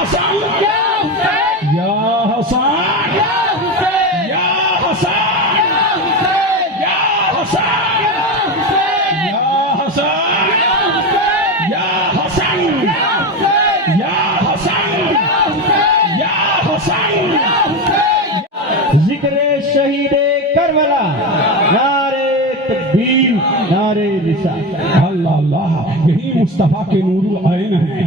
حسن یا حسن یا حسن یا حسن یا حسن یا حسن یا حسن یا حسن ذکر شہید کربلا نعرے تکبیر نعرے رسالت اللہ اللہ یہی مصطفیٰ کے نور العین ہے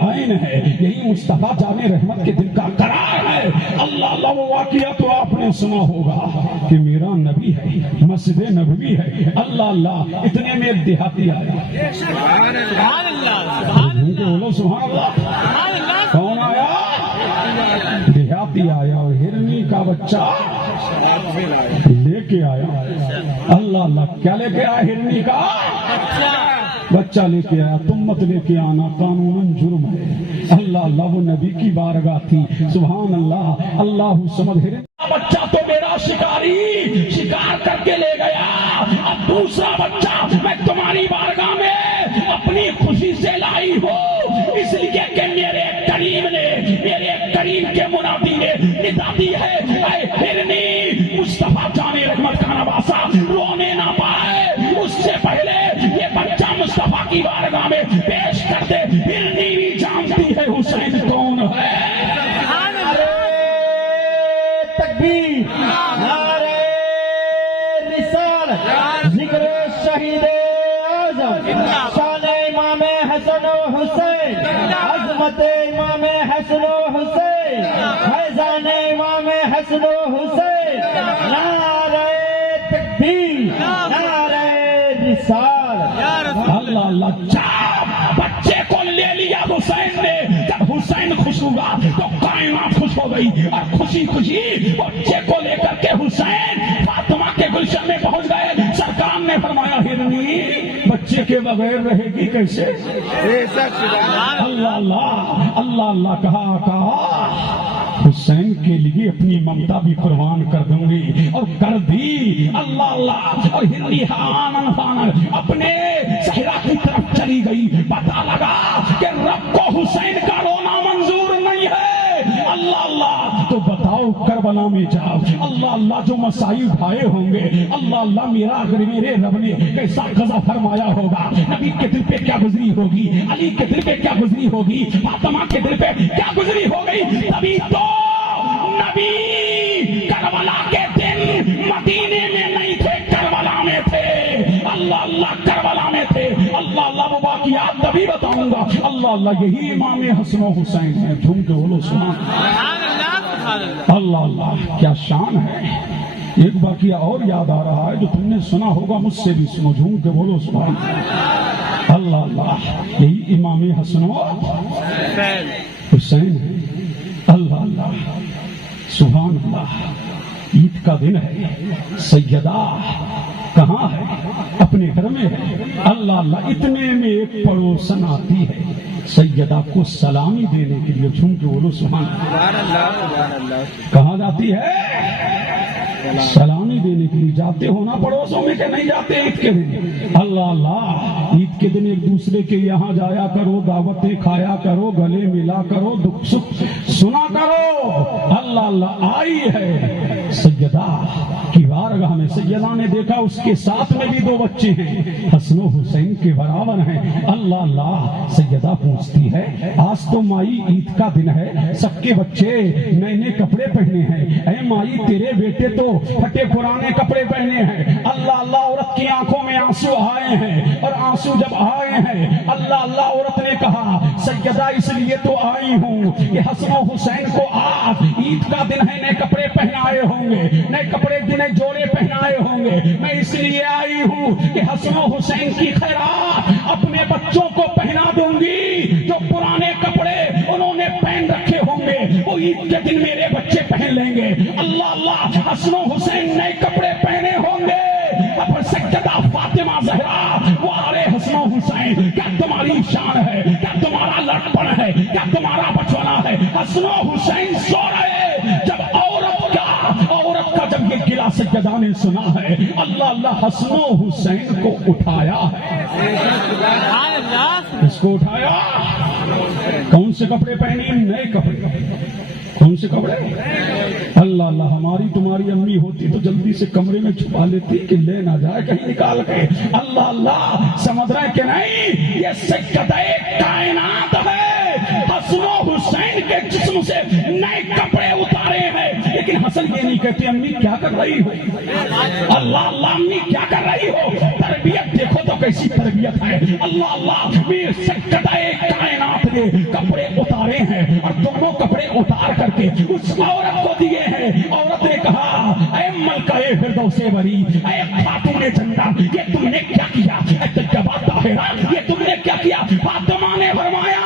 عین ہے یہی مصطفیٰ جان رحمت کے دل کا قرار ہے اللہ اللہ وہ واقعہ تو آپ نے سنا ہوگا کہ میرا نبی ہے مسجد نبوی ہے اللہ اللہ اتنے میں ایک دیہاتی آیا سبحان اللہ سبحان اللہ کون آیا دیہاتی آیا اور ہرنی کا بچہ لے کے آیا اللہ اللہ کیا لے کے آیا ہرنی کا بچہ لے کے آیا تم مت لے کے آنا قانون جرم ہے اللہ اللہ وہ نبی کی بارگاہ تھی سبحان اللہ اللہ سمجھ بچہ تو میرا شکاری شکار کر کے لے گیا اب دوسرا بچہ میں تمہاری بارگاہ میں اپنی خوشی سے لائی ہوں اس لیے کہ میرے کریم نے میرے کریم کے منادی نے ندا دی ہے اے ہرنی مصطفیٰ جان رحمت کا نواسا رونے نہ پائے اس سے پہلے یہ بچہ مصطفیٰ کی بارگاہ میں پیش کر دے ہرنی بھی جانتی ہے حسین کون ہے تکبیر نعرے رسالت ذکر شہید اعظم شان امام حسن و حسین عظمت امام حسن و حسین فیضان امام حسن و حسین نعرے تکبیر نعرے رسالت اللہ اللہ چاپ بچے کو لے لیا حسین نے جب حسین خوش ہوا تو کائنات خوش ہو گئی اور خوشی خوشی بچے کو لے کر کے حسین فاطمہ کے گلشن میں پہنچ گئے سرکار نے فرمایا ہرنی بچے کے بغیر رہے گی کیسے اللہ اللہ اللہ اللہ کہا حسین کے لیے اپنی ممتا بھی قربان کر دوں گی اور کر دی اللہ اللہ اور ہرنی حیران اپنے صحرا کی طرف چلی گئی پتا لگا کہ رب کو حسین کا رونا منظور نہیں ہے اللہ اللہ تو بتاؤ کربلا میں جاؤ اللہ اللہ جو مسائل اٹھائے ہوں گے اللہ اللہ میرے رب نے کیسا قضا فرمایا ہوگا نبی کے دل پہ کیا گزری ہوگی علی کے دل پہ کیا گزری ہوگی فاطمہ کے دل پہ کیا گزری ہو گئی تبھی تو نبی کربلا کے دن مدینے میں نہیں تھے کربلا میں تھے اللہ اللہ کربلا میں تھے اللہ اللہ وہ واقعات تبھی بتاؤں گا اللہ اللہ یہی امام حسن و حسین ہے جھوم کے بولو سبحان اللہ اللہ کیا شان ہے ایک واقعہ اور یاد آ رہا ہے جو تم نے سنا ہوگا مجھ سے بھی سنو جھوم کے بولو سبحان اللہ اللہ یہی امام حسن و حسین ہے اللہ اللہ سبحان اللہ عید کا دن ہے سیدہ کہاں ہے اپنے گھر میں ہے اللہ اللہ اتنے میں ایک پڑوسن آتی ہے سیدہ کو سلامی دینے کے لیے جھوم کے بولو سبحان اللہ کہاں جاتی ہے سلامی دینے کے لیے جاتے ہو نا پڑوسوں میں کہ نہیں جاتے عید کے دن اللہ اللہ عید کے دن ایک دوسرے کے یہاں جایا کرو دعوتیں کھایا کرو گلے ملا کرو دکھ سکھ سنا کرو اللہ اللہ آئی ہے سیدہ کی بارگاہ میں سیدہ نے دیکھا اس کے ساتھ میں بھی دو بچے ہیں حسن و حسین کے برابر ہیں اللہ اللہ سیدہ پوچھتی ہے آج تو مائی عید کا دن ہے سب کے بچے نئے نئے کپڑے پہنے ہیں اے مائی تیرے بیٹے تو پھٹے پرانے کپڑے پہنے ہیں اللہ اللہ عورت کی آنکھوں میں آنسو آئے ہیں اور آنسو جب آئے ہیں اللہ اللہ عورت نے کہا سیدہ اس لیے تو آئی ہوں کہ حسن و حسین کو آج عید کا دن ہے نئے کپڑے پہنائے ہوں گے نئے کپڑے نئے جوڑے پہنائے ہوں گے میں اس لیے آئی ہوں کہ حسن و حسین کی خیرات اپنے بچوں کو پہنا دوں گی جو پرانے کپڑے انہوں نے پہن رکھے ہوں گے وہ عید کے دن میرے بچے پہن لیں گے اللہ اللہ حسن و حسین نئے کپڑے پہنے ہوں گے اب سیدہ فاطمہ زہرا وہ آرے حسن و حسین کیا تمہاری شان ہے کیا تمہارا لڑپن ہے کیا تمہارا بچونا ہے حسن و حسین سو رہے جب عورت کا جب یہ گلا سیدہ نے سنا ہے اللہ اللہ حسن و حسین کو اٹھایا ہے اس کو اٹھایا کون سے کپڑے پہنے؟ نئے کپڑے. کون سے کپڑے؟ اللہ اللہ، ہماری تمہاری امی ہوتی تو جلدی سے کمرے میں چھپا لیتی کہ لے نہ جائے کہیں نکال کے. اللہ اللہ، سمجھ رہے کہ نہیں؟ یہ سیدہ کائنات ہے. حسن و حسین کے جسم سے نئے کپڑے اتارے ہیں، لیکن حسن یہ نہیں کہتے امی کیا کر رہی ہو. اللہ اللہ، امی کیا کر رہی ہو؟ تربیت دیکھو تو کیسی تربیت ہے. اللہ اللہ، میر سیدہ کائنات نے کپڑے اتارے ہیں اور دونوں کپڑے اتار کر کے اس عورت کو دیے ہیں. عورت نے کہا اے ملکہ فردوس بری، اے خاتون جنت، یہ تم نے کیا کیا؟ یہ تم نے کیا کیا؟ فاطمہ نے فرمایا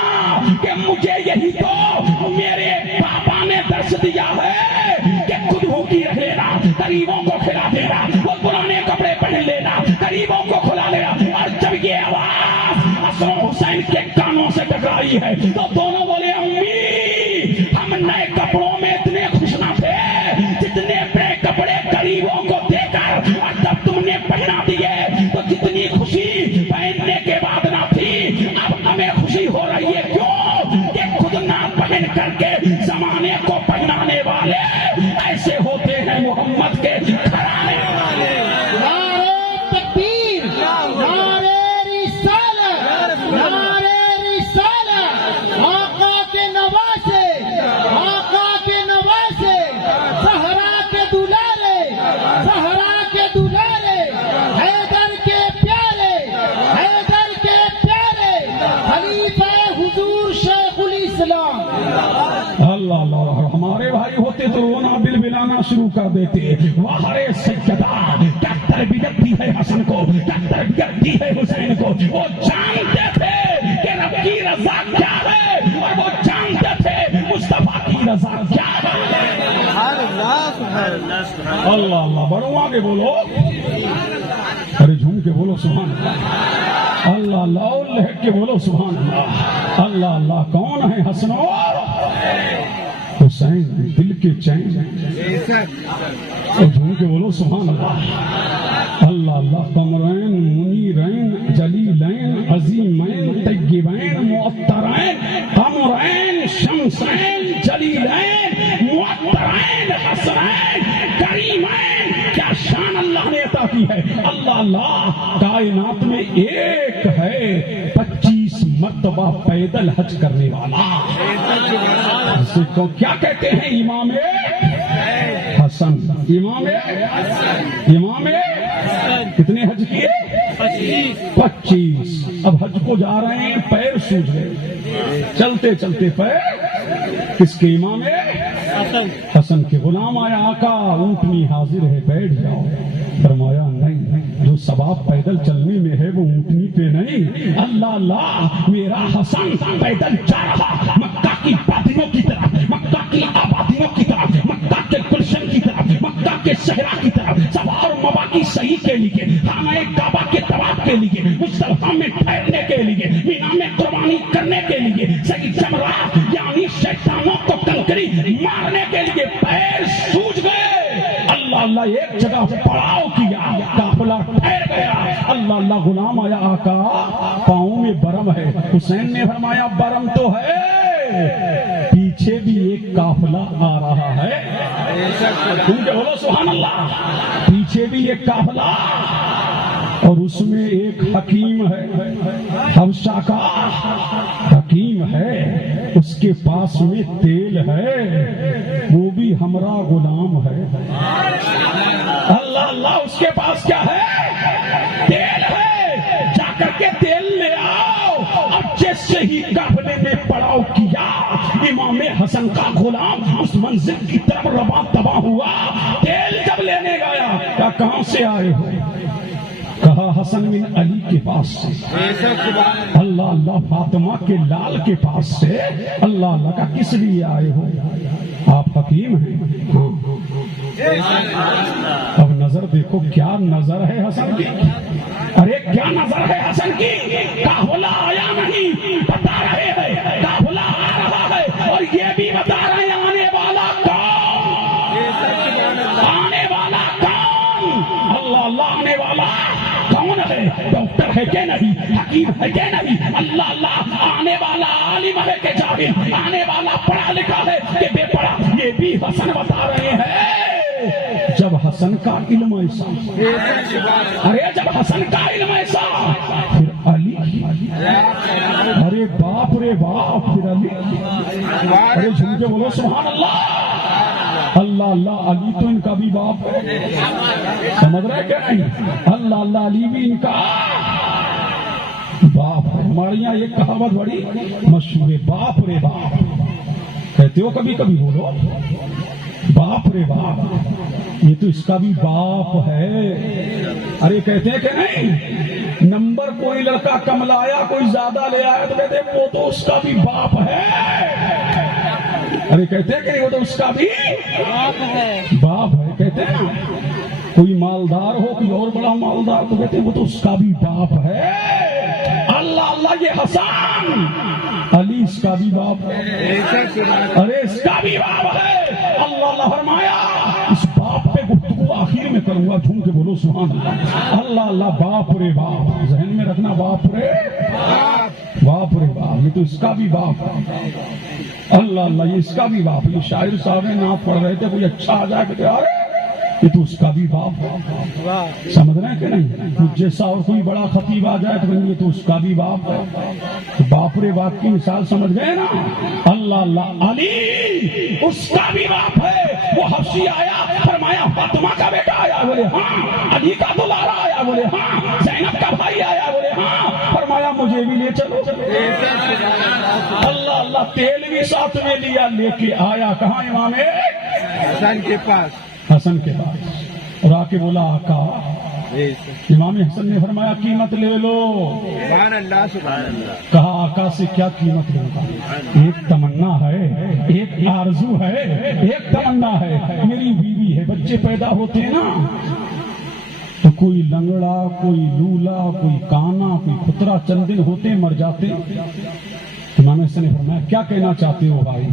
کہ مجھے یہی تو میرے پاپا نے درس دیا ہے کہ خود بھوکی رہنا، غریبوں کو کھلا دینا، وہ پرانے کپڑے پہن لینا، غریبوں کو کھلا لینا. اور جب یہ آواز حسن حسین کے کانوں سے ٹکرائی ہے تو دونوں بولے امی ہم نئے کپڑوں میں اتنے خوش نہ تھے جتنے نئے کپڑے غریبوں کو دے کر، اور جب تم نے پہنا دیے تو جتنی خوشی پہننے کے بعد نہ تھی اب ہمیں خوشی ہو رہی ہے. کیوں کہ خود نہ پہن کر کے زمانے کو پہنانے والے ایسے ہوتے ہیں محمد کے گھرانے والے. ہمارے بھائی ہوتے تو رونا بلبلانا شروع کر دیتے. واہ رے سیدہ، کیا تربیت دی ہے حسن کو، کیا تربیت دی ہے حسین کو. وہ جانتے تھے کہ رب کی رضا کیا ہے اور وہ جانتے تھے مصطفیٰ کی رضا کیا ہے. اللہ اللہ، بڑوں آگے بولو، ارے جھوم کے بولو سبحان اللہ. اللہ اللہ، اور لہک کے بولو سبحان اللہ. اللہ اللہ، کون ہے حسن اور حسین؟ دل کے چین. اور جھوم کے بولو سبحان اللہ. اللہ اللہ، قمرین منیرین جلیلین عظیمین طیبین معطرین، قمرین شمسین جلیلین معطرین حسنین کریمین. کیا شان اللہ نے عطا کی ہے. اللہ اللہ، کائنات میں ایک ہے 25 مرتبہ پیدل حج کرنے والا. اس کو کیا کہتے ہیں؟ امام حسن. امام کتنے حج کیے؟ 25. اب حج کو جا رہے ہیں، پیر سوج گئے، چلتے چلتے پیر کس کے؟ امام حسن کے. غلام آیا، آقا اونٹنی حاضر ہے، بیٹھ جاؤ. فرمایا نہیں، جو ثواب پیدل چلنے میں ہے وہ اونٹنی پہ نہیں. اللہ اللہ، میرا حسن پیدل جا رہا مکہ کی وادیوں کی طرف، مکہ کی آبادیوں کی طرف، مکہ کے گلشن کی طرف، مکہ کے صحرا کی طرف، صفا اور مروا کی صحیح کے لیے، خانہ کعبہ کے طواف کے لیے، مزدلفہ میں ٹھہرنے کے لیے، مینا میں قربانی کرنے کے لیے، صحیح جمرات یعنی شیطانوں کو کنکری مارنے کے لیے پیر سوج گئے. اللہ اللہ، ایک جگہ پڑاؤ کیا، قافلہ ٹھہر گیا. اللہ اللہ، غلام آیا، آقا پاؤں میں برم ہے. حسین نے فرمایا برم تو ہے، پیچھے بھی ایک قافلہ آ رہا ہے. بولو سبحان اللہ. پیچھے بھی ایک قافلہ، اور اس میں ایک حکیم ہے، حبشہ کا حکیم ہے، اس کے پاس میں تیل ہے، وہ بھی ہمارا غلام ہے. اللہ اللہ، اس کے پاس کیا ہے؟ تیل ہے. جا کر کے تیل لے آؤ. اب جیسے ہی قافلے میں پڑاؤ کیا، امام حسن کا غلام اس منزل کی طرف رواں تباہ ہوا. تیل جب لینے گیا، کہا کہاں سے آئے ہو؟ کہا حسن بن علی کے پاس سے. اللہ اللہ، فاطمہ کے لال کے پاس سے. اللہ اللہ، کا کس لیے آئے ہو؟ آپ حکیم ہیں. اب نظر دیکھو، کیا نظر ہے حسن کی. ارے کیا نظر ہے حسن کی. قافلہ آیا نہیں، بتا رہے ہیں قافلہ آ رہا ہے، اور یہ بھی بتا رہے ہیں آنے والا کون. آنے والا کون؟ اللہ اللہ، آنے والا کون ہے؟ ڈاکٹر ہے کہ نہیں, حکیم ہے کہ نہیں. اللہ اللہ آنے والا عالم ہے کہ جاہل, آنے والا پڑھا لکھا ہے کہ بے پڑھا, یہ بھی حسن بتا رہے ہیں. جب حسن کا علم ایسا, ارے جب حسن کا علم ایسا, پھر علی, ارے باپ رے باپ, پھر علی, ارے جھوم کے بولو سبحان اللہ. اللہ اللہ علی تو ان کا بھی باپ ہے, سمجھ رہے کہ نہیں. اللہ اللہ علی بھی ان کا باپ ہے. ہمارے یہاں ایک کہاوت بڑی مشہور ہے, باپ رے باپ. کہتے ہو کبھی کبھی, بولو باپ رے باپ, یہ تو اس کا بھی باپ ہے. ارے کہتے ہیں کہ نہیں, نمبر کوئی لڑکا کم لایا کوئی زیادہ لے آیا تو کہتے ہیں وہ تو اس کا بھی باپ ہے. ارے کہتے ہیں کہ وہ تو اس کا بھی باپ ہے. کہتے ہیں نا کوئی مالدار ہو کوئی اور بڑا مالدار تو کہتے ہیں وہ تو اس کا بھی باپ ہے. اللہ اللہ یہ حسن علی اس کا بھی باپ ہے, ارے اس کا بھی باپ ہے. اللہ اللہ فرمایا اس باپ پہ گفتگو آخر میں کروں گا, جھوم کے بولو سبحان اللہ. اللہ اللہ باپ رے باپ, ذہن میں رکھنا, باپ رے باپ رے باپ, یہ تو اس کا بھی باپ ہے. اللہ اللہ یہ اس کا بھی باپ. یہ شاعر صاحب نعت پڑھ رہے تھے, کوئی اچھا آ جائے کہ ارے یہ تو اس کا بھی باپ ہے. سمجھ رہے ہیں کہ نہیں, کچھ جیسا اور کوئی بڑا خطیب آ جائے تو یہ تو اس کا بھی باپ ہے. باپ رے باپ کی مثال سمجھ گئے نا. اللہ اللہ علی اس کا بھی باپ ہے. وہ حبشی آیا, فرمایا فاطمہ کا بیٹا آیا, بولے ہاں. علی کا دلارا آیا, بولے ہاں. زینب کا بھائی آیا, بولے ہاں. فرمایا مجھے بھی لے چلو. اللہ اللہ تیل بھی ساتھ میں لیا, لے کے آیا کہاں, امام حسن کے پاس, حسن کے پاس, اور آ کے بولا آقا. امام حسن نے فرمایا قیمت لے لو. سبحان اللہ سبحان اللہ. کہا آقا سے کیا قیمت لوں گا, ایک تمنا ہے, ایک آرزو ہے, ایک تمنا ہے. میری بیوی ہے, بچے پیدا ہوتے ہیں نا تو کوئی لنگڑا, کوئی لولا, کوئی کانا, کوئی کترا, چند دن ہوتے مر جاتے. امام حسن نے فرمایا کیا کہنا چاہتے ہو بھائی.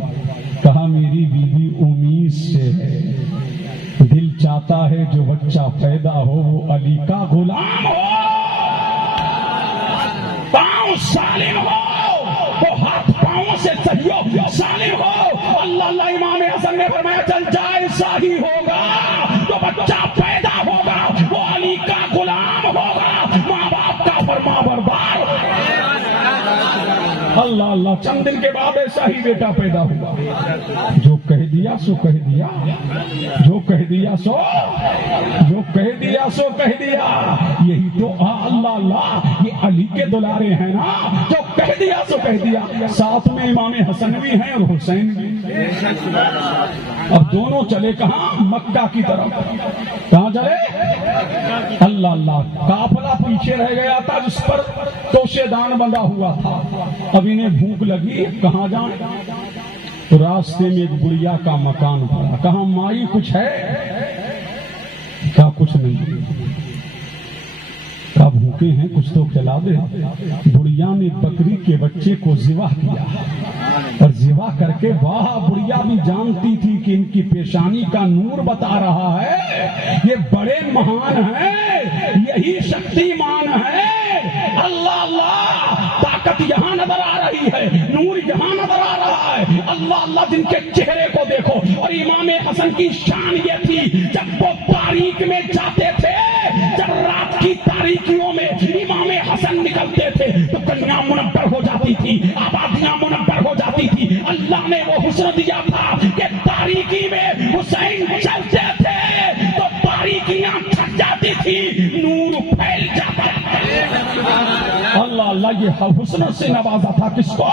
کہا میری بیوی امید سے ہے, دل چاہتا ہے جو بچہ پیدا ہو وہ علی کا غلام ہو, پاؤں سالم ہو, وہ ہاتھ پاؤں سے صحیح ہو, سالم ہو. اللہ اللہ امام حسن نے فرمایا چل جائے, ایسا ہی ہوگا. جو بچہ پیدا ہوگا وہ علی کا غلام ہوگا, ماں باپ کا فرما بردار. اللہ اللہ چند دن کے بعد ایسا ہی بیٹا پیدا ہوا. جو کہہ دیا سو کہہ دیا, جو کہہ دیا سو, جو کہہ دیا سو کہہ دیا. یہی تو اللہ اللہ یہ علی کے دلارے ہیں نا, جو کہہ دیا سو کہہ دیا. ساتھ میں امام حسن بھی ہیں اور حسین بھی. اب دونوں چلے کہاں, مکہ کی طرف. کہاں چلے, اللہ اللہ قافلہ پیچھے رہ گیا تھا جس پر توشے دان بندھا ہوا تھا. اب انہیں بھوک لگی, کہاں جائیں. تو راستے میں ایک بڑھیا کا مکان پڑا. کہاں مائی کچھ ہے, کیا کچھ نہیں. کیا بھوکے ہیں, کچھ تو کھلا دے. بڑھیا نے بکری کے بچے کو ذبح کیا اور ذبح کر کے, واہ بڑھیا بھی جانتی تھی کہ ان کی پیشانی کا نور بتا رہا ہے یہ بڑے مہان ہیں, یہی شکتی مان ہے. اللہ اللہ طاقت یہاں نظر آ رہی ہے, نور یہاں نظر آ رہا ہے. اللہ اللہ جن کے چہرے کو دیکھو. اور امام حسن کی شان یہ تھی جب وہ تاریخ میں جاتے تھے, جب رات کی تاریکیوں میں امام حسن نکلتے تھے تو کنیاں منور ہو جاتی تھی, آبادیاں منور ہو جاتی تھی. اللہ نے وہ حسن دیا تھا کہ تاریکی میں حسین چلتے تھے تو تاریکیاں تھک جاتی تھی, نور پھیل جاتا تھا. اللہ اللہ یہ حسن سے نوازا تھا کس کو,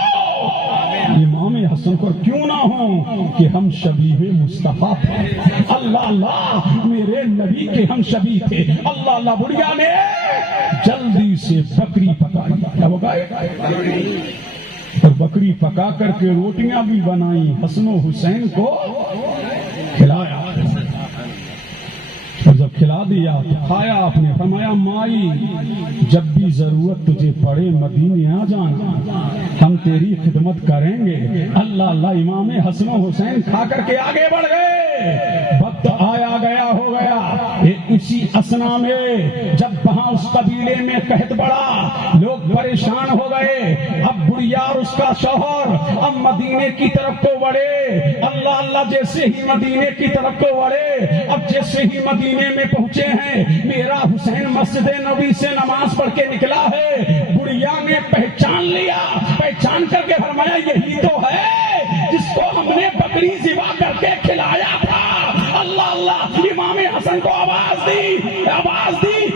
امام حسن کو. کیوں نہ ہوں کہ ہم شبیہ مصطفیٰ تھے. اللہ اللہ میرے نبی کے ہم شبیہ تھے. اللہ اللہ بڑھیا نے جلدی سے بکری پکائی. کیا پکائی, اور بکری پکا کر کے روٹیاں بھی بنائی, حسن و حسین کو کھلایا. اور جب کھلا دیا تو کھایا آپ نے. فرمایا مائی جب بھی ضرورت تجھے پڑے مدینے آ جانا, ہم تیری خدمت کریں گے. اللہ اللہ امام حسن و حسین کھا کر کے آگے بڑھ گئے. وقت آیا گیا ہو گیا, اسی اسنا میں جب وہاں اس قبیلے میں قحط بڑھا، لوگ پریشان ہو گئے، اب بڑھیا اور اس کا شوہر اب مدینے کی طرف کو بڑھے، اللہ اللہ جیسے ہی مدینے کی طرف کو بڑھے، اب جیسے ہی مدینے میں پہنچے ہیں، میرا حسین مسجد نبی سے نماز پڑھ کے نکلا ہے، بڑھیا نے پہچان لیا، پہچان کر کے فرمایا یہی تو ہے جس کو ہم نے بکری ذبح کر کے کھلایا تھا۔ اللہ اللہ، امام حسن کو آواز دی،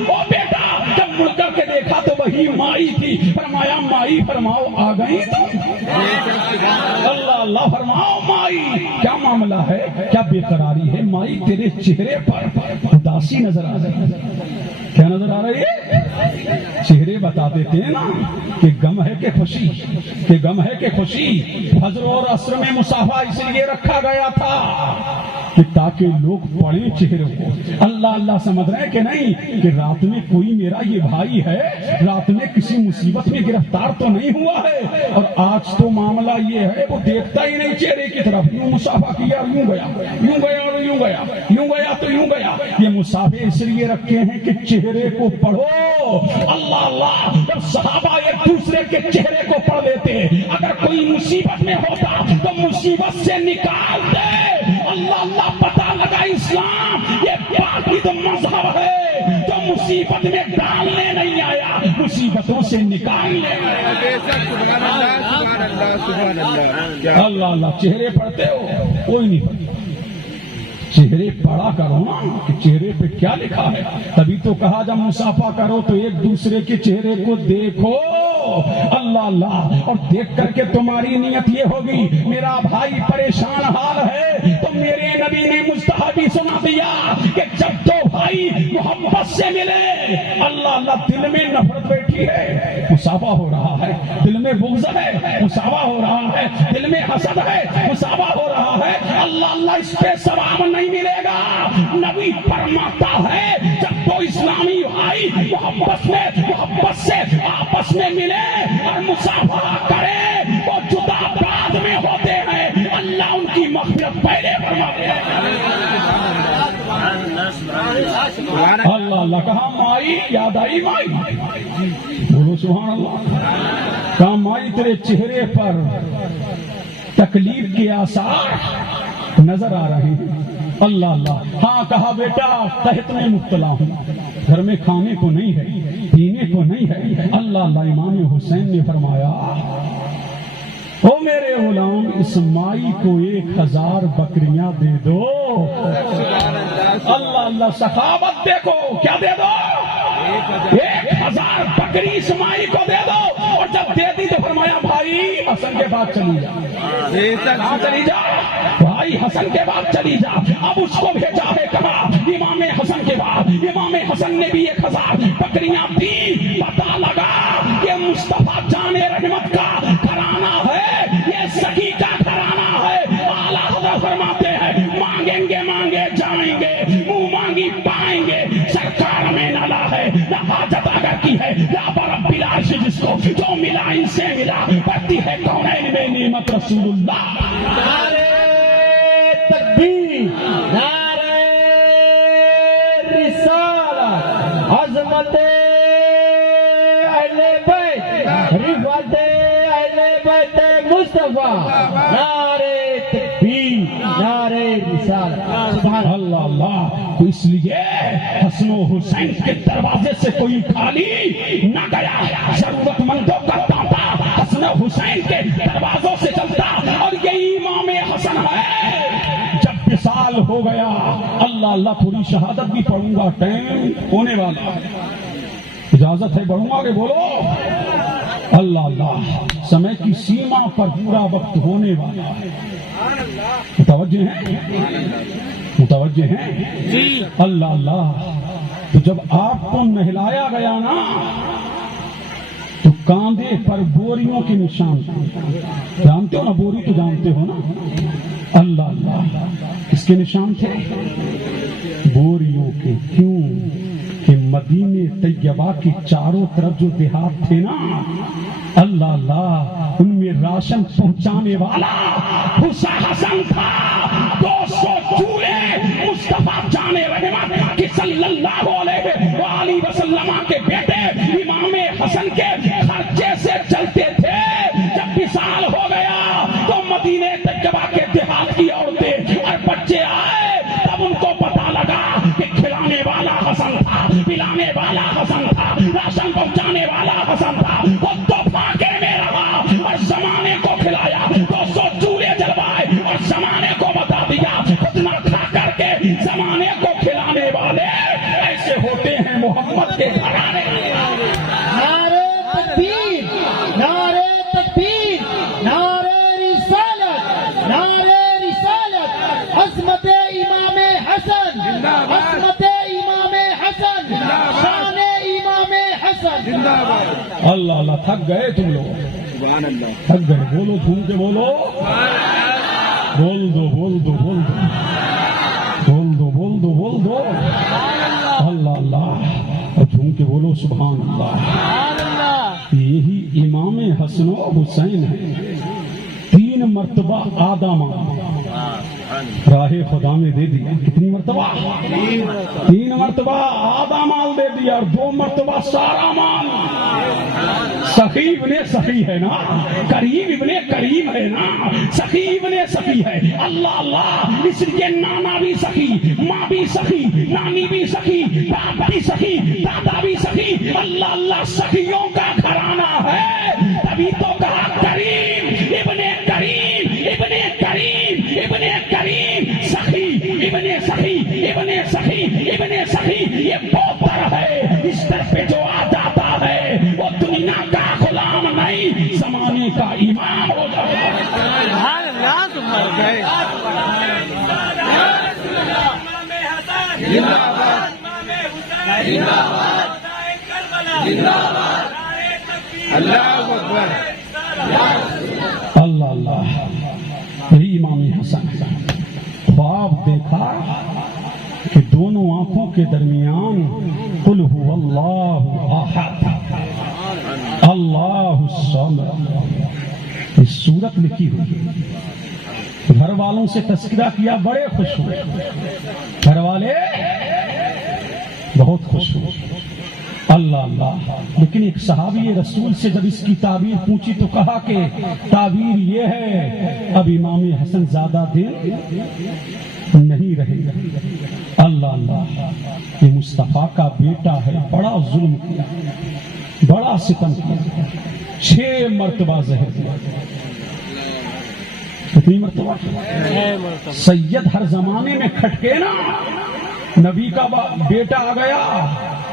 او بیٹا، جب مڑ کر کے دیکھا تو وہی مائی تھی، فرمایا مائی فرماؤ آ گئی تم؟ اللہ اللہ، فرماؤ مائی کیا معاملہ ہے، کیا بے قراری ہے؟ مائی تیرے چہرے پر اداسی نظر آ رہی ہے، کیا نظر آ رہی ہے؟ چہرے بتا دیتے ہیں نا کہ غم ہے کہ خوشی، کہ غم ہے کہ خوشی۔ فجر اور عصر میں مصافحہ اس لیے رکھا گیا تھا کہ تاکہ لوگ پڑھیں چہروں کو، اللہ اللہ سمجھ رہے ہیں کہ نہیں کہ رات میں کوئی میرا یہ بھائی ہے، رات میں کسی مصیبت میں گرفتار تو نہیں ہوا ہے، اور آج تو معاملہ یہ ہے وہ دیکھتا ہی نہیں چہرے کی طرف، یوں مصافحہ کیا یوں گیا، یوں گیا اور یوں گیا، یوں گیا تو یوں گیا۔ یہ مصافحے اس لیے رکھے ہیں کہ چہرے کو پڑھو، اللہ اللہ، جب صحابہ ایک دوسرے کے چہرے کو پڑھ لیتے، اگر کوئی مصیبت میں ہوتا تو مصیبت سے نکال دے، اللہ اللہ، پتہ لگا اسلام یہ واحد مذہب ہے جو مصیبت میں ڈالنے نہیں آیا، مصیبتوں سے نکالنے آیا۔ اللہ اللہ، چہرے پڑھتے ہو؟ کوئی نہیں پڑھتا، چہرے پڑھا کرو نا کہ چہرے پہ کیا لکھا ہے، تبھی تو کہا جب مصافحہ کرو تو ایک دوسرے کے چہرے کو دیکھو، اللہ اللہ، اور دیکھ کر کے تمہاری نیت یہ ہوگی میرا بھائی پریشان حال ہے، تو میرے نبی نے مستحبی سنا دیا کہ جب دو بھائی محبت سے ملے، اللہ اللہ، دل میں نفرت بیٹھی ہے، مصافحہ ہو رہا ہے، دل میں بغض ہے، مصافحہ ہو رہا ہے، دل میں حسد ہے، مصافحہ ہو رہا ہے، اللہ اللہ، اس پہ ثواب نہیں ملے گا۔ نبی فرماتا ہے جب دو اسلامی بھائی محبت سے آپس میں ملے اور مصافحہ کرے، وہ جدا بعد میں ہوتے ہیں، اللہ ان کی مغفرت پہلے فرماتے ہیں۔ اللہ اللہ، کہا مائی، یاد آئی مائی، بولو سبحان اللہ، کہا مائی تیرے چہرے پر تکلیف کے آثار نظر آ رہے ہیں، اللہ اللہ، ہاں کہا بیٹا قحط میں مبتلا ہوں، گھر میں کھانے کو نہیں ہے، پینے کو نہیں ہے، اللہ اللہ، امام حسین نے فرمایا او میرے غلام، اس مائی کو 1000 بکریاں دے دو، اللہ اللہ، سخاوت دیکھو، کیا دے دو؟ 1000 بکری اس مائی کو دے دو، اور جب دے دی تو فرمایا بھائی حسن کے بعد چلی جا، کہاں چلی جا؟ بھائی حسن کے بعد چلی جا۔ اب اس کو بھیجا ہے کہا امام حسن کے بعد، امام حسن نے بھی 1000 بکریاں دی، پتہ لگا کہ مصطفیٰ جان رحمت کا گھرانہ ہے، یہ سخی کا گھرانہ ہے، اعلیٰ حضرت فرماتے ہیں مانگیں گے مانگے جائیں گے، منہ مانگی پائیں گے، سرکار میں نالا ہے، نہ حاجت اگر کی ہے، یا برب بلاش جس کو جو ملا ان سے ملا، بڑھتی ہے کونین میں نعمت رسول اللہ۔ نعرہ تکبیر، نعرہ رسالت، عظمت اہل بیت، رفعت اہل بیت مصطفیٰ، نعرہ تکبیر، نعرہ رسالت، سبحان اللہ اللہ، تو اس لیے حسن و حسین کے دروازے سے کوئی خالی نہ گیا، ضرورت مندوں کا تانتا حسن و حسین کے دروازوں سے چلتا، اور یہی امام حسن ہے۔ جب وصال ہو گیا، اللہ اللہ، تھوڑی شہادت بھی پڑھوں گا، ٹائم ہونے والا، اجازت ہے پڑھوں گا کہ بولو؟ اللہ اللہ، سمے کی سیما پر پورا وقت ہونے والا ہے، متوجہ ہیں؟ اللہ اللہ، تو جب آپ کو نہلایا گیا نا تو کاندھے پر بوریوں کے نشان، جانتے ہو نا بوری، تو جانتے ہو نا، اللہ اللہ، کس کے نشان تھے؟ بوریوں کے، کیوں کہ مدینے طیبہ کی چاروں طرف جو دیہات تھے نا، اللہ اللہ، ان میں راشن پہنچانے والا حسن تھا، 200 چولہے مصطفیٰ جان رحمت کی صلی اللہ علیہ اللہ اللہ تھک گئے تم لوگ, سبحان اللہ. تھک گئے. بولو جھوم کے بولو, بول دو بول دو بول دو بول دو بول دو بول دو. اللہ اللہ, اور جھوم کے بولو سبحان اللہ. یہی امام حسن و حسین ہے, 3 مرتبہ آدم راہ خدا میں دے دیا. کتنی مرتبہ؟ 3 مرتبہ آدھا مال دے دیا اور 2 مرتبہ سارا مال. سخی ابن سخی ہے نا, کریم ابن کریم ہے نا, سخی ابن سخی ہے. اللہ اللہ, اس لیے نانا بھی سخی, ماں بھی سخی, نانی بھی سخی, باپ بھی سخی, دادا بھی سخی. اللہ اللہ, سخیوں کا گھرانہ ہے. تبھی تو کہا کریم ابن کریم ابن کریم ابن کریم, سخی ابن سخی ابن سخی ابن سخی. یہ پوتر ہے, اس در پہ جو آ جاتا ہے وہ دنیا کا غلام نہیں, زمانے کا امام ہو جاتا ہے. اللہ اکبر. اللہ اللہ, یہی امام حسن ہے. خواب دیکھا کہ دونوں آنکھوں کے درمیان قل هو اللہ احد اللہ الصمد اس صورت لکھی ہوئی. گھر والوں سے تذکرہ کیا, بڑے خوش ہوئے. گھر والے بہت خوش ہوئے. اللہ اللہ, لیکن ایک صحابی رسول سے جب اس کی تعبیر پوچھی تو کہا کہ تعبیر یہ ہے, اب امام حسن زیادہ دن نہیں رہے گا. اللہ اللہ, یہ مصطفیٰ کا بیٹا ہے, بڑا ظلم کیا, بڑا ستم کیا, 6 مرتبہ زہر دیا. کتنی مرتبہ؟ سید ہر زمانے میں کھٹکے نا, نبی کا بیٹا آ گیا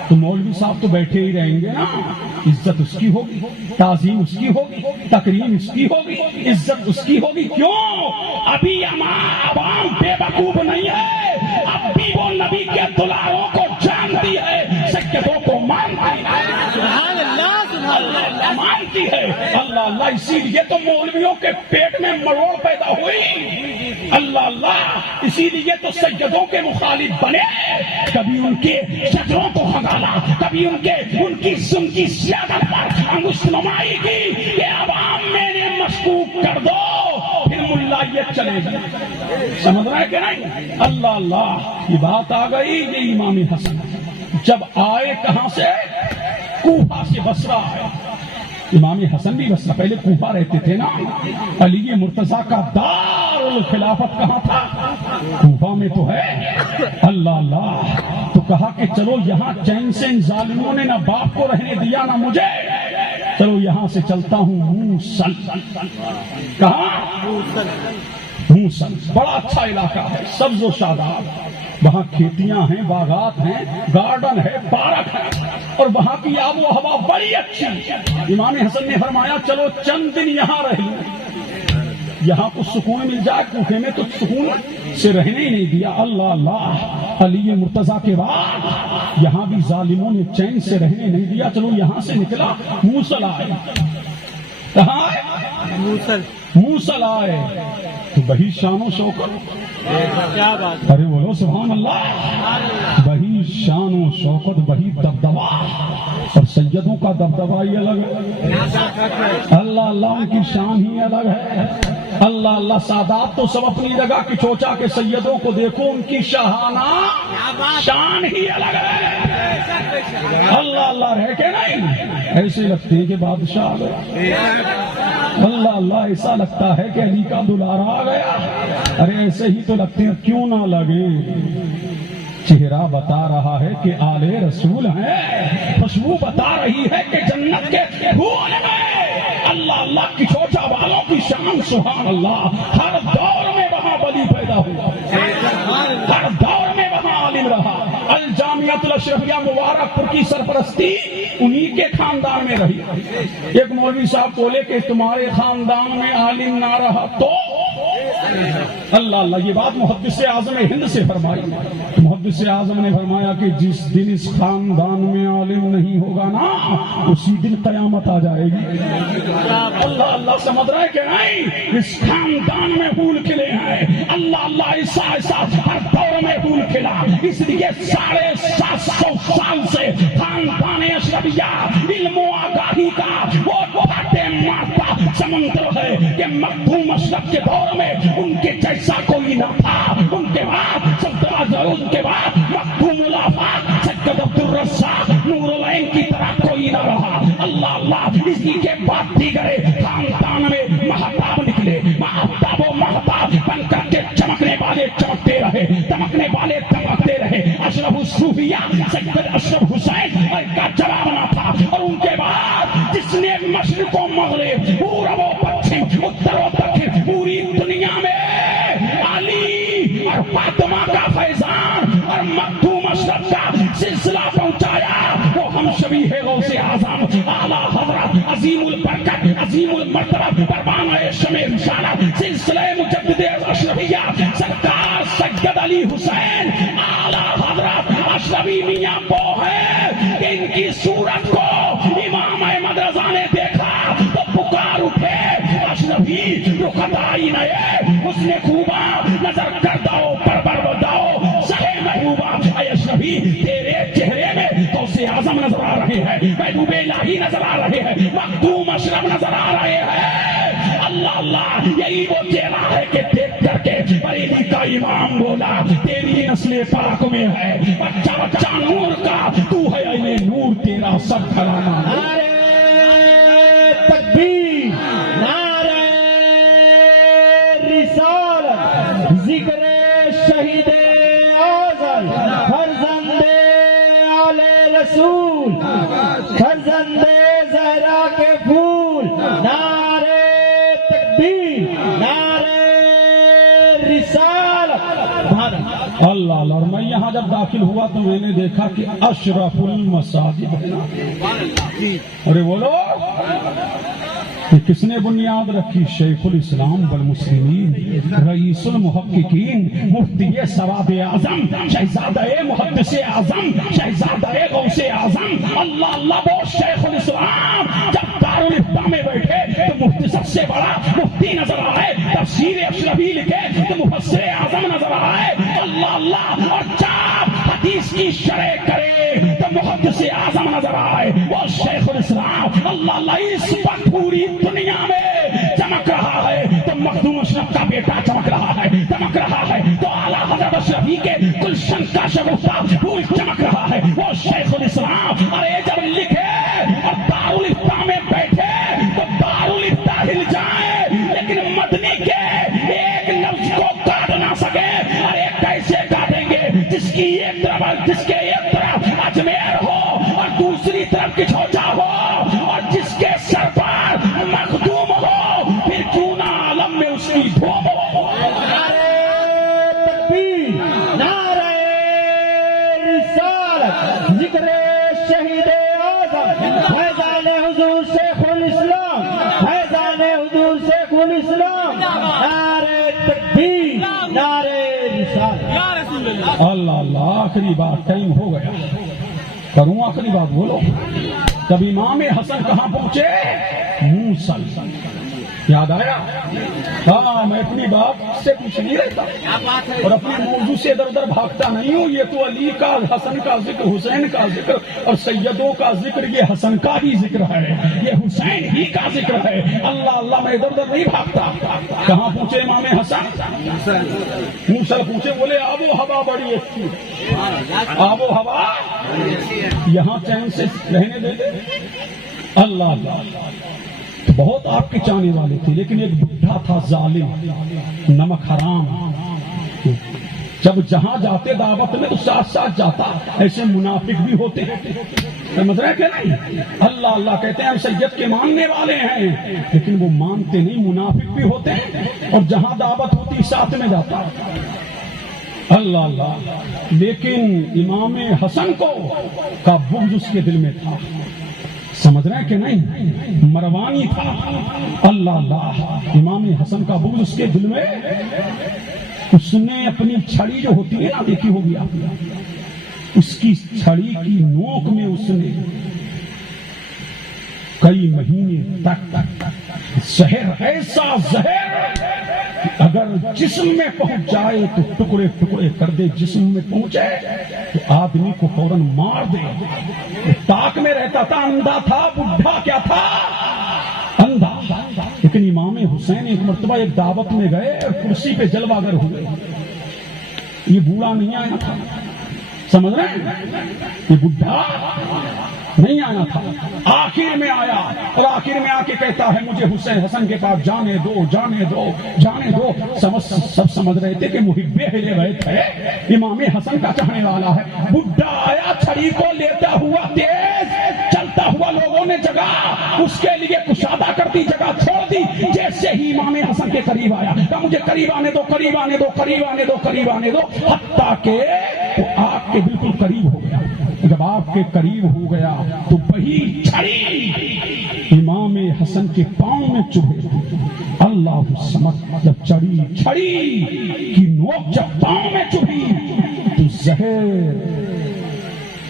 تو مولوی صاحب تو بیٹھے ہی رہیں گے نا. عزت اس کی ہوگی, تعظیم اس کی ہوگی, تکریم اس کی ہوگی, عزت اس کی ہوگی. کیوں؟ ابھی عوام بے وقوف نہیں ہے, اب بھی وہ نبی کے دلاروں کو جانتی ہے, سیدوں کو مانتی ہے. اللہ مانتی ہے. اللہ اللہ, اسی لیے تو مولویوں کے پیٹ میں مروڑ پیدا ہوئی. اللہ اللہ, اسی لیے تو سیدوں کے مخالف بنے. کبھی ان کے شجروں کو ہنگالا, کبھی ان کی سیادت پر انگشت نمائی کی کہ عوام میں نے مشکوک کر دو, پھر ملائیت چلے گی. سمجھ رہے کہ نہیں؟ اللہ اللہ, یہ بات آ گئی. یہ امام حسن جب آئے کہاں سے؟ کوفہ سے بصرہ آئے. امام حسن بھی بصرہ, پہلے کوفہ رہتے تھے نا. علی مرتضیٰ کا دار الخلافت کہاں تھا؟ کوفہ میں تو ہے. اللہ اللہ, تو کہا کہ چلو یہاں چین سے ان ظالموں نے نہ باپ کو رہنے دیا نہ مجھے, چلو یہاں سے چلتا ہوں موصل. کہاں؟ موصل. بڑا اچھا علاقہ ہے, سبز و شاداب. وہاں کھیتیاں ہیں, باغات ہیں, گارڈن ہے, پارک ہے, اور وہاں کی آب و ہوا بڑی اچھی. امام حسن نے فرمایا چلو چند دن یہاں رہیں, یہاں کو سکون مل جائے. کوفے میں تو سکون سے رہنے ہی نہیں دیا. اللہ اللہ, علی مرتضیٰ کے بعد یہاں بھی ظالموں نے چین سے رہنے نہیں دیا. چلو یہاں سے نکلا, موصل آئے. کہاں آئے؟ موصل آئے تو وہی شان و شوکت. ارے بولو سبحان اللہ. وہی شان و شوکت, وہی دبدبا, اور سیدوں کا دبدبا ہی الگ ہے. اللہ اللہ, ان کی شان ہی الگ ہے. اللہ اللہ, سادات تو سب اپنی جگہ کی چوچا کے سیدوں کو دیکھو, ان کی شاہانہ شان ہی الگ ہے. اللہ اللہ, رہ کے نہیں ایسے لگتے ہیں کہ بادشاہ آ گیا. اللہ اللہ, ایسا لگتا ہے کہ علی کا دلارا آ گیا. ارے ایسے ہی تو لگتے ہیں, کیوں نہ لگے. چہرہ بتا رہا ہے کہ آل رسول ہیں, خوشبو بتا رہی ہے کہ جنت کے پھول میں. اللہ اللہ, کی چوچا والوں کی شان سبحان اللہ. ہر دور میں وہاں ولی پیدا ہوا, ہر دور میں وہاں عالم رہا. الجامعۃ الاشرفیہ مبارک پور کی سرپرستی انہی کے خاندان میں رہی. ایک مولوی صاحب بولے کہ تمہارے خاندان میں عالم نہ رہا تو اللہ اللہ، یہ بات محدث اعظم ہند سے فرمائی. محدث اعظم نے فرمایا کہ جس دن اس خاندان میں عالم نہیں ہوگا نا، اسی دن قیامت آ جائے گی. اللہ اللہ سمجھ رہا ہے کہ نہیں؟ اس خاندان میں پھول کھلے ہیں. اللہ اللہ، ایسا ایسا ہر دور میں پھول کھلا. اس لیے 750 سال سے خاندان اشرفیہ علم و آگاہی کا وہ باتیں مارتا سمندر ہے کہ مخدوم اشرف کے دور میں ان کے جیسا کوئی نہ تھا. ان کے بعد ان کے بعد مخدوم الافاق سید عبد الرزاق نور العین کی طرح کوئی نہ رہا. اللہ اللہ، اسی کے بعد دیگر خاندان میں مہتاب نکلے. مہتاب و مہتاب بن کر کے چمکنے والے چمکتے رہے، دمکنے والے دمکتے رہے. اشرف الصوفیہ سید اشرف حسین کا جواب نہ تھا. اور ان کے بعد جس نے مشرق و مغرب، پورب و پچھم، اتر و دکن، پوری دنیا میں علی اور فاطمہ کا فیضان اور مخدوم اشرف کا سلسلہ پہنچایا، وہ ہم شبیہ غوث اعظم اعلیٰ حضرت عظیم البرکت عظیم المرتبہ پروانہ شمع رسالت سلسلہ مجدد اشرفیہ سرکار سید علی حسین اعلیٰ حضرت اشرفی میاں وہ ہے کہ ان کی صورت کو امام احمد رضا نے دیکھا تو پکار اٹھے، اشرفی رخت آئینہ حسن خوبا نظر کر داؤ پربر داؤ سہے محبوبہ. اے اشرفی، تیرے چہرے میں غوث اعظم نظر آ رہے ہیں، محبوب الہی نظر آ رہے ہیں، مخدوم اشرف نظر آ رہے ہیں. اللہ اللہ، یہی وہ چہرہ ہے کہ دیکھ کر کے بریلی کا امام بولا تیری نسل پاک میں ہے بچہ بچہ نور کا، تو ہے اے نور تیرا سب گھرانہ. نعرہ تکبیر، نعرہ رسالت، ذکر شہید اعظم فرزند آل رسول، فرزند زہرا کے پھول. نعرہ تکبیر، نعرہ رسالت. اللہ اللہ. اور میں یہاں جب داخل ہوا تو میں نے دیکھا کہ اشرف المساجد. ارے بولو، کہ کس نے بنیاد رکھی؟ شیخ الاسلام والمسلمین، رئیس المحققین، مفتی سواد اعظم، شہزادہ محدث اعظم، شہزادہ غوث اعظم. اللہ اللہ، وہ شیخ الاسلام جب دارالفتہ میں بیٹھے تو مفتی سب سے بڑا مفتی نظر آئے، تفسیر اشرفی لکھے تو مفسر اعظم نظر آئے. اللہ اللہ، اور جب حدیث کی شرح کرے تو محدث اعظم نظر آئے، وہ شیخ الاسلام. اللہ اللہ، اس وقت پوری دنیا میں چمک رہا ہے تو مخدوم اشرف کا بیٹا چمک رہا ہے، چمک رہا ہے تو اعلیٰ حضرت اشرفی کے گلشن کا شگفتہ پھول چمک رہا ہے، وہ شیخ الاسلام. ارے جب لکھے اور دارالفتہ میں بیٹھے تو دارالفتہ ہل جائے، لیکن مدنی کے ایک لفظ کو کاٹ نہ سکے. ارے کیسے کاٹیں گے جس کی ایک طرف اجمیر ہو اور دوسری طرف کچھوچا ہو، اور جس کے سر پر مخدوم ہو، پھر کیوں نہ عالم میں اس کی دھوم ہو. نعرہ تکبیر، نعرہ رسالت، ذکر شہید اعظم فیضان حضور شیخ الاسلام، فیضان حضور شیخ الاسلام. نعرہ تکبیر، نعرہ رسالت. اللہ اللہ. آخری بات، ٹائم ہو گیا، کروں آخری بات. بولو، کب امام حسن کہاں پہنچے؟ موصل. یاد آیا؟ ہاں، میں اپنی بات سے کچھ نہیں رہتا اور اپنے موضوع سے ادھر ادھر بھاگتا نہیں ہوں. یہ تو علی کا، حسن کا ذکر، حسین کا ذکر اور سیدوں کا ذکر، یہ حسن کا ہی ذکر ہے، یہ حسین ہی کا ذکر ہے. اللہ اللہ، میں ادھر ادھر نہیں بھاگتا. کہاں پہنچے امام حسن؟ موصل پہنچے. بولے آب و ہوا بڑی اچھی، آب و ہوا یہاں چین سے رہنے دے دے. اللہ اللہ. بہت آپ کے چاہنے والے تھے، لیکن ایک بڈھا تھا ظالم، نمک حرام. جب جہاں جاتے دعوت میں تو ساتھ ساتھ جاتا. ایسے منافق بھی ہوتے ہیں، سمجھ رہے کہ نہیں؟ اللہ اللہ کہتے ہیں ہم سید کے ماننے والے ہیں، لیکن وہ مانتے نہیں، منافق بھی ہوتے ہیں. اور جہاں دعوت ہوتی ساتھ میں جاتا. اللہ اللہ. لیکن امام حسن کو کا بغض اس کے دل میں تھا. سمجھ رہے ہیں کہ نہیں؟ مروانی تھا. اللہ اللہ، امام حسن کا بغض اس کے دل میں. اس نے اپنی چھڑی جو ہوتی ہے نا، دیکھی ہوگی آپ، اس کی چھڑی کی نوک میں اس نے کئی مہینے تک زہر، ایسا زہر کہ اگر جسم میں پہنچ جائے تو ٹکڑے ٹکڑے کر دے، جسم میں پہنچے تو آدمی کو فوراً مار دے. تاک میں رہتا تھا، اندھا تھا، بڈھا کیا تھا، اندھا. لیکن امام حسین ایک مرتبہ ایک دعوت میں گئے اور کرسی پہ جلوہ گر ہوئے. یہ بوڑھا نہیں آیا تھا، سمجھ رہے ہیں؟ یہ بڈھا نہیں آیا تھا، آخر میں آیا. اور آخر میں آ کے کہتا ہے مجھے حسن کے پاس جانے دو، جانے دو، جانے دو. سب سمجھ رہے تھے کہ محب اہل بیت ہے، امام حسن کا چاہنے والا ہے. بڈھا آیا چھڑی کو لیتا ہوا تیز چلتا ہوا، لوگوں نے جگہ اس کے لیے کشادہ کر دی، جگہ چھوڑ دی. جیسے ہی امام حسن کے قریب آیا کہا مجھے قریب آنے دو، قریب آنے دو، قریب آنے دو، قریب آنے دو. حتیٰ کہ وہ آپ کے بالکل قریب ہو گیا. جب آپ کے قریب ہو گیا تو وہی چھڑی امام حسن کے پاؤں میں چبھے. اللہ سمجھ، جب چھڑی کی نوک جب پاؤں میں چبھی تو زہر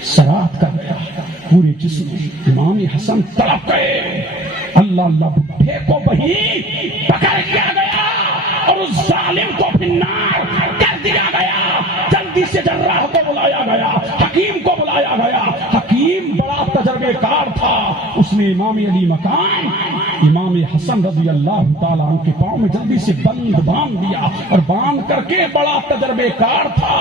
سرات کر گیا پورے جسم. امام حسن تڑپ گئے. اللہ اللہ، بڈھے کو وہی پکڑ لیا گیا اور اس ظالم کو فنار کر دیا گیا. جلدی سے جراح کو بلایا گیا، حکیم کو بلایا گیا. حکیم بڑا تجربے کار تھا. اس نے امام علی مقام امام حسن رضی اللہ تعالیٰ عنہ کے پاؤں میں جلدی سے بند باندھ دیا، اور باندھ کر کے بڑا تجربے کار تھا،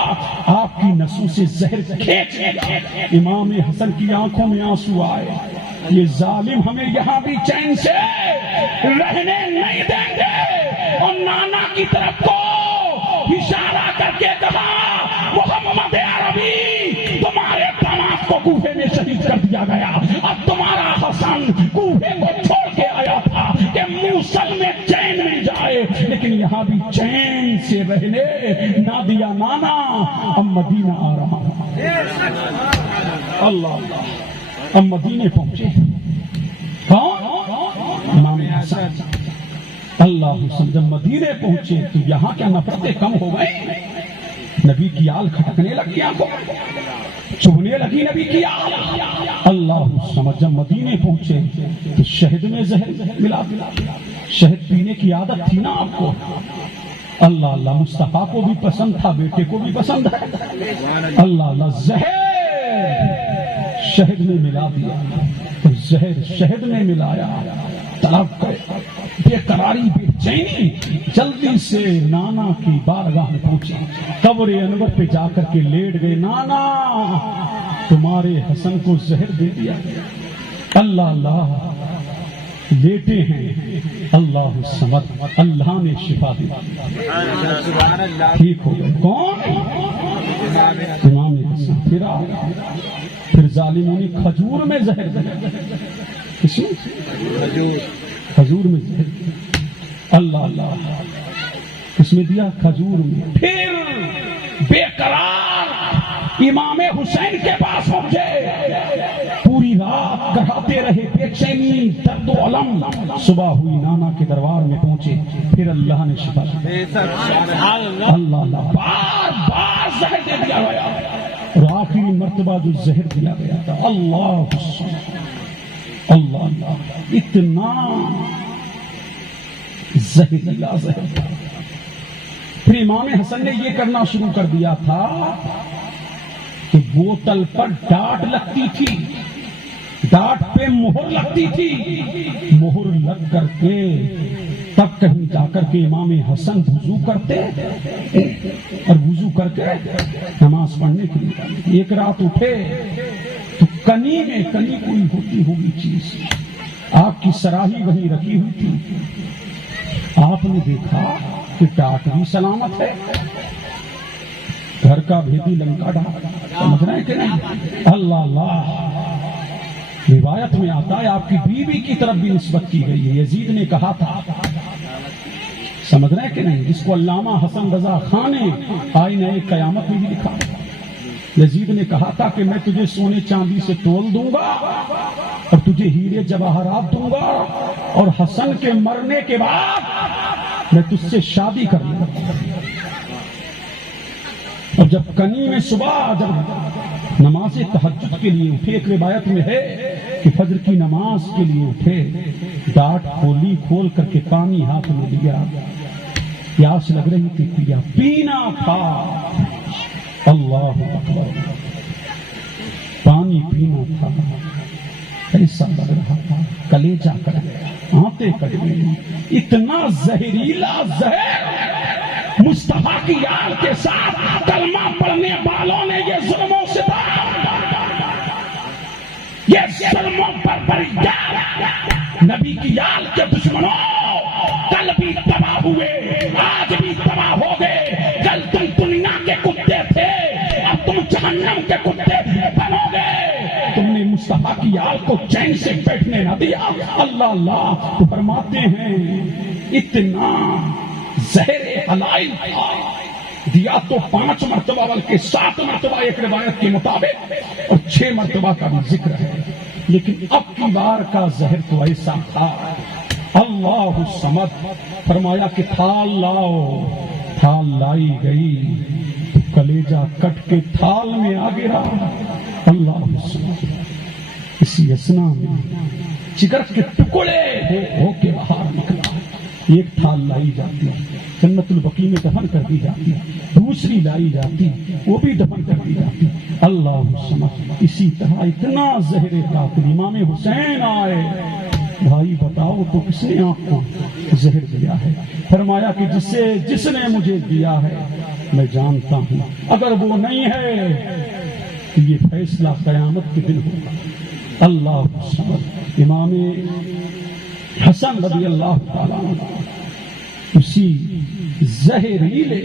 آپ کی نسوں سے زہر کھینچ لیا. امام حسن کی آنکھوں میں آنسو آئے. یہ ظالم ہمیں یہاں بھی چین سے رہنے نہیں دیں گے. اور نانا کی طرف کو اشارہ کر کے کہا محمد عربی تمہارے داماد کو کوفے میں شہید کر دیا گیا. اب تمہارا حسن کوفے کو چھوڑ کے آیا تھا کہ موصل میں چین مل جائے، لیکن یہاں بھی چین سے رہنے نہ دیا نانا. اب مدینہ آ رہا. اللہ اللہ، اب مدینے پہنچے. کون؟ امام حسن. اللہ حسن جب مدینے پہنچے تو یہاں کیا نفرتیں کم ہو گئی؟ نبی کی آل کھٹکنے لگی، آنکھوں چبھنے لگی نبی کی آل. اللہ سمجھ جب مدینے پہنچے تو شہد میں زہر ملا. شہد پینے کی عادت تھی نا آپ کو. اللہ اللہ، مصطفیٰ کو بھی پسند تھا، بیٹے کو بھی پسند ہے. اللہ اللہ، زہر شہد میں ملا دیا. زہر شہد میں ملایا، طلب کرے بے قراری بے چینی. جلدی سے نانا کی بارگاہ میں پہنچی، قبر انور پہ جا کر کے لیٹ گئے. نانا تمہارے حسن کو زہر دے دیا. اللہ اللہ، لیٹے ہیں. اللہ سمجھ، اللہ نے شفا دی، ٹھیک ہو گئے. کون؟ امام حسن. پھر آ گیا. پھر ظالموں نے کھجور میں زہر دیا. کھجور میں زہر. اللہ اللہ، اس میں دیا کھجور میں. پھر بے قرار امام حسین کے پاس پہنچے. پوری رات کراتے رہے، بے چینی، درد و علم. صبح ہوئی، نانا کے دربار میں پہنچے. پھر اللہ نے شفا دی. اللہ اللہ، بار بار زہر دے دیا گیا. اور آخری مرتبہ جو زہر دیا گیا تھا، اللہ اللہ اللہ، اتنا زہریلا زہر تھا. پھر امام حسن نے یہ کرنا شروع کر دیا تھا کہ بوتل پر ڈاٹ لگتی تھی، ڈاٹ پہ مہر لگتی تھی. مہر لگ کر کے تب کہیں جا کر کے امام حسن وضو کرتے اور وضو کر کے نماز پڑھنے کے لیے. ایک رات اٹھے تو کنی میں، کنی کوئی ہوتی ہوگی چیز، آپ کی سراہی وہیں رکھی ہوئی تھی. آپ نے دیکھا کہ ڈاٹ بھی سلامت ہے. گھر کا بھیدی لنکا ڈاٹ، سمجھ رہے ہیں کہ نہیں؟ اللہ اللہ، روایت میں آتا ہے آپ کی بیوی کی طرف بھی نسبت کی گئی ہے. یزید نے کہا تھا، سمجھ رہے ہیں کہ نہیں؟ جس کو علامہ حسن رضا خان نے آئینہ قیامت میں بھی لکھا. یزید نے کہا تھا کہ میں تجھے سونے چاندی سے تول دوں گا اور تجھے ہیرے جواہرات دوں گا، اور حسن کے مرنے کے بعد میں تجھ سے شادی کر لوں گا۔ اور جب کنی میں صبح جب نماز تہجد کے لیے اٹھے، ایک روایت میں ہے کہ فجر کی نماز کے لیے اٹھے، ڈاٹ کھولی، کھول کر کے پانی ہاتھ میں لیا، پیاس لگ رہی تھی، پیا، پینا تھا، اللہ اکبر، پانی پینا تھا، ایسا لگ رہا تھا کلیجہ کٹ گیا، آنتیں کٹ گئی، اتنا زہریلا زہر مصطفیٰ کی یاد کے ساتھ کلمہ پڑھنے والوں نے یہ ظلم و ستم، یہ ظلموں پر بری نبی کی یاد کے دشمنوں کل بھی تباہ ہوئے، آج بھی تباہ ہو گئے۔ کل تم دنیا کے کتے تھے، اب تم جہنم کے کتے بنو گے۔ تم نے مصطفیٰ کی آل کو چین سے بیٹھنے نہ دیا۔ اللہ اللہ تو فرماتے ہیں اتنا زہر حلائل تھا، دیا تو 5 مرتبہ بلکہ 7 مرتبہ ایک روایت کے مطابق، اور 6 مرتبہ کا بھی ذکر ہے، لیکن اب کی بار کا زہر تو ایسا تھا۔ اللہ الصمد، فرمایا کہ تھال لاؤ، تھال لائی گئی، کلیجہ کٹ کے تھال میں آ گرا۔ اللہ الصمد، اسی اسنا میں جگر کے ٹکڑے ہو کے باہر نکلا۔ ایک تھال لائی جاتی، جنت البقیع میں دفن کر دی جاتی، دوسری لائی جاتی، وہ بھی دفن کر دی جاتی۔ اللہ الصمد، اسی طرح اتنا زہر قاتل امام حسین آئے، بھائی بتاؤ تو کس نے آپ کو زہر دیا ہے؟ فرمایا کہ جس نے مجھے دیا ہے میں جانتا ہوں، اگر وہ نہیں ہے تو یہ فیصلہ قیامت کے دن ہوگا۔ اللہ الصمد، امام حسن رضی اللہ تعالیٰ عنہ اسی زہریلے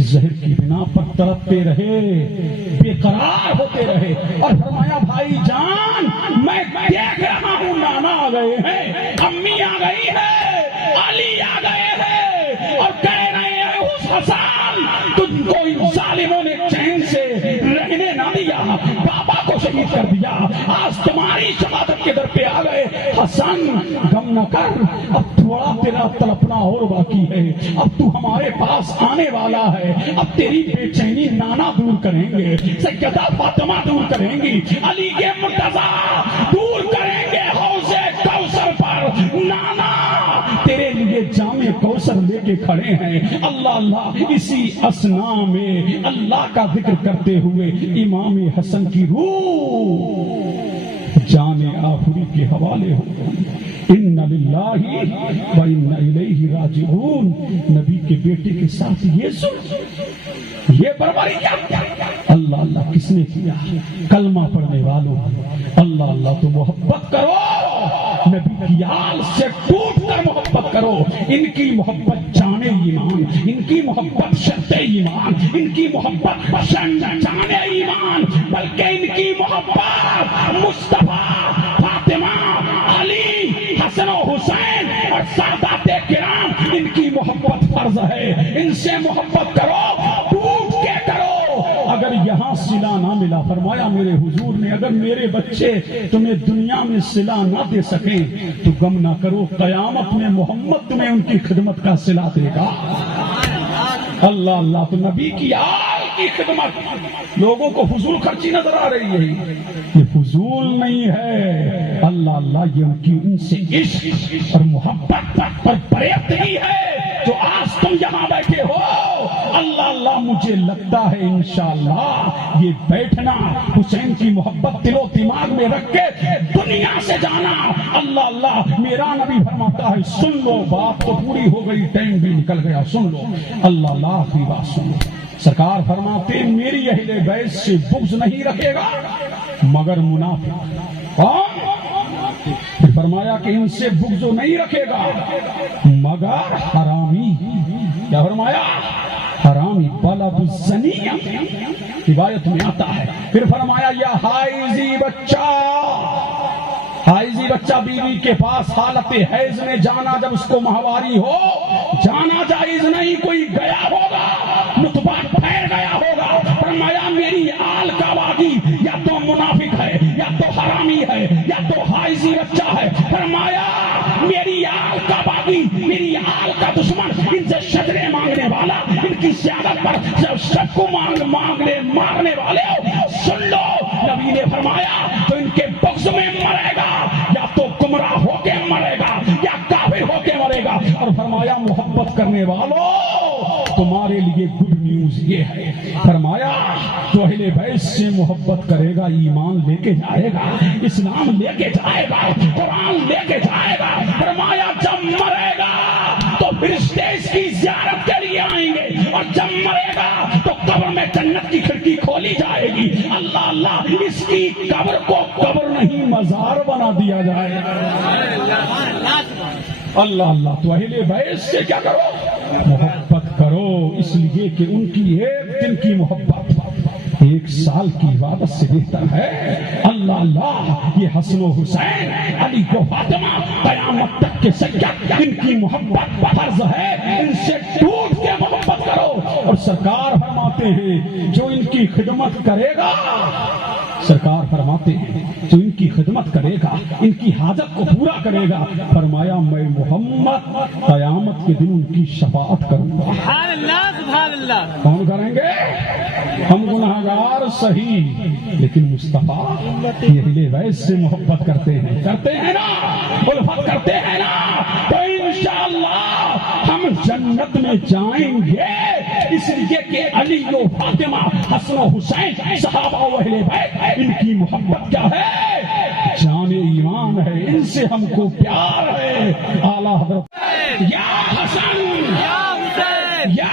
زہر کی بنا پر تڑپتے رہے، بے قرار ہوتے رہے، اور فرمایا بھائی جان میں دیکھ رہا ہوں نانا آ گئے ہیں، امی آ گئی ہے، علی آ گئے ہیں، اور کہہ رہے ہیں اس حسن تم کو ان ظالموں نے چین سے رہنے نہ دیا، بابا کو شہید کر دیا، آج تمہاری شہادت کے در پہ آ گئے۔ حسن غم نہ کر، اب تھوڑا تیرا تڑپنا اور باقی ہے، اب تو ہمارے پاس آنے والا ہے، اب تیری بے چینی نانا دور کریں گے، سیدہ فاطمہ دور کریں گی، علی کے مرتضیٰ دور کریں گے، حوض کوثر پر نانا تیرے لیے جام کوثر لے کے کھڑے ہیں۔ اللہ اللہ، اسی اسنا میں اللہ کا ذکر کرتے ہوئے امام حسن کی روح جان آخری کے حوالے ہو گئی۔ ان للہ و انا الیہ راجعون، نبی کے بیٹے کے ساتھ یہ ظلم، یہ بربری کیا؟ اللہ اللہ کس نے کیا؟ کلمہ پڑھنے والوں، اللہ اللہ تو محبت کرو، نبی کی آل سے ٹوٹ کر محبت کرو، ان کی محبت جانے ایمان، ان کی محبت شرط ایمان، ان کی محبت جانے ایمان، بلکہ ان کی محبت مصطفیٰ، فاطمہ، علی، حسن و حسین اور سادات کرام، ان کی محبت فرض ہے، ان سے محبت کرو، ٹوٹ کے کرو۔ اگر یہاں صلہ نہ ملا، فرمایا میرے حضور نے اگر میرے بچے تمہیں دنیا میں صلہ نہ دے سکیں تو غم نہ کرو، قیامت میں محمد تمہیں ان کی خدمت کا صلہ دے گا۔ اللہ اللہ، تو نبی کی آل کی خدمت لوگوں کو فضول خرچی نظر آ رہی ہے، یہ فضول نہیں ہے۔ اللہ اللہ، یہ ان سے عشق اور محبت پر پریتنی ہے جو آج تم یہاں بیٹھے ہو۔ اللہ اللہ، مجھے لگتا ہے انشاءاللہ یہ بیٹھنا، حسین کی محبت دل و دماغ میں رکھ کے دنیا سے جانا، اللہ اللہ، میرا نبی فرماتا ہے سن لو، بات تو پوری ہو گئی، ٹائم بھی نکل گیا، سن لو، اللہ اللہ آخری بات سن لو۔ سرکار فرماتے میری اہل بیت سے بغض نہیں رکھے گا مگر منافق، پھر فرمایا کہ ان سے بغض نہیں رکھے گا مگر حرامی، کیا فرمایا؟ حرامی، بلد الزنی، روایت میں آتا ہے۔ پھر فرمایا یا حائضی بچہ، حائضی بچہ بیوی کے پاس حالت حیض میں جانا جب اس کو ماہواری ہو، جانا جائز نہیں، کوئی گیا ہوگا، نطفہ پھیر گیا ہوگا، فرمایا میری آل فارسی بچہ ہے. فرمایا میری آل کا باغی, میری آل کا دشمن, ان سے شجرے مانگنے والا, ان کی سیادت پر شک کو مارنے والے ہو, سن لو. نبی نے فرمایا تو ان کے بغض میں مرے گا, یا تو گمراہ ہو کے مرے گا یا کافر ہو کے مرے گا. اور فرمایا محبت کرنے والوں تمہارے لیے گڈ نیوز یہ ہے, فرمایا تو اہل بیت سے محبت کرے گا ایمان لے کے جائے گا, اسلام لے کے جائے گا, قرآن لے کے جائے گا. فرمایا جب مرے گا تو فرشتے اس کی زیارت کے لیے آئیں گے, اور جب مرے گا تو قبر میں جنت کی کھڑکی کھولی جائے گی. اللہ اللہ, اس کی قبر کو قبر نہیں مزار بنا دیا جائے گا. اللہ اللہ, تو اہل بیت سے کیا کرو, محبت کرو, اس لیے کہ ان کی ایک دن کی محبت 1 سال کی عبادت سے بہتر ہے. اللہ اللہ, یہ حسن و حسین, علی و فاطمہ قیامت تک کے سید, ان کی محبت فرض ہے, ان سے ٹوٹ کے محبت کرو. اور سرکار فرماتے ہیں جو ان کی خدمت کرے گا, سرکار فرماتے ہیں جو ان کی خدمت کرے گا, ان کی حاجت کو پورا کرے گا, فرمایا میں محمد قیامت کے دن ان کی شفاعت کروں گا. سبحان اللہ سبحان اللہ. کون کریں گے؟ ہم گناہگار صحیح, لیکن مصطفیٰ یہ اہل بیت سے محبت کرتے ہیں نا, الفت کرتے ہیں نا, تو انشاءاللہ ہم جنت میں جائیں گے. اس لیے کہ علی و فاطمہ, حسن و حسین, صحابہ و اہل بیت, ان کی محبت کیا ہے, جان ایمان ہے, ان سے ہم کو پیار ہے. اعلیٰ حضرت یا حسن یا حسین یا